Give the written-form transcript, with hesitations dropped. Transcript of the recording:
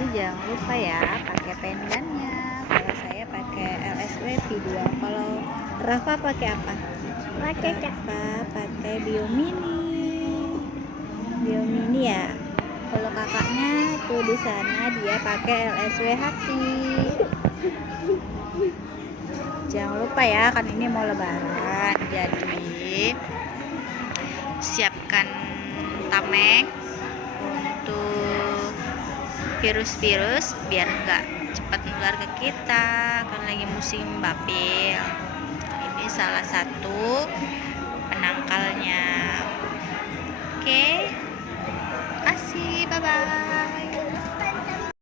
Jadi jangan lupa ya pakai pendannya. Kalau saya pakai LSW P2. Kalau Rafa pakai apa? Pakai Rafa pakai Biomini. Biomini ya. Kalau kakaknya tuh di sana dia pakai LSW Hati. Jangan lupa ya, kan ini mau lebaran. Jadi siapkan tameng untuk virus-virus biar nggak cepat menular ke kita, kan lagi musim bapil. Ini salah satu penangkalnya. Oke, kasih, bye bye.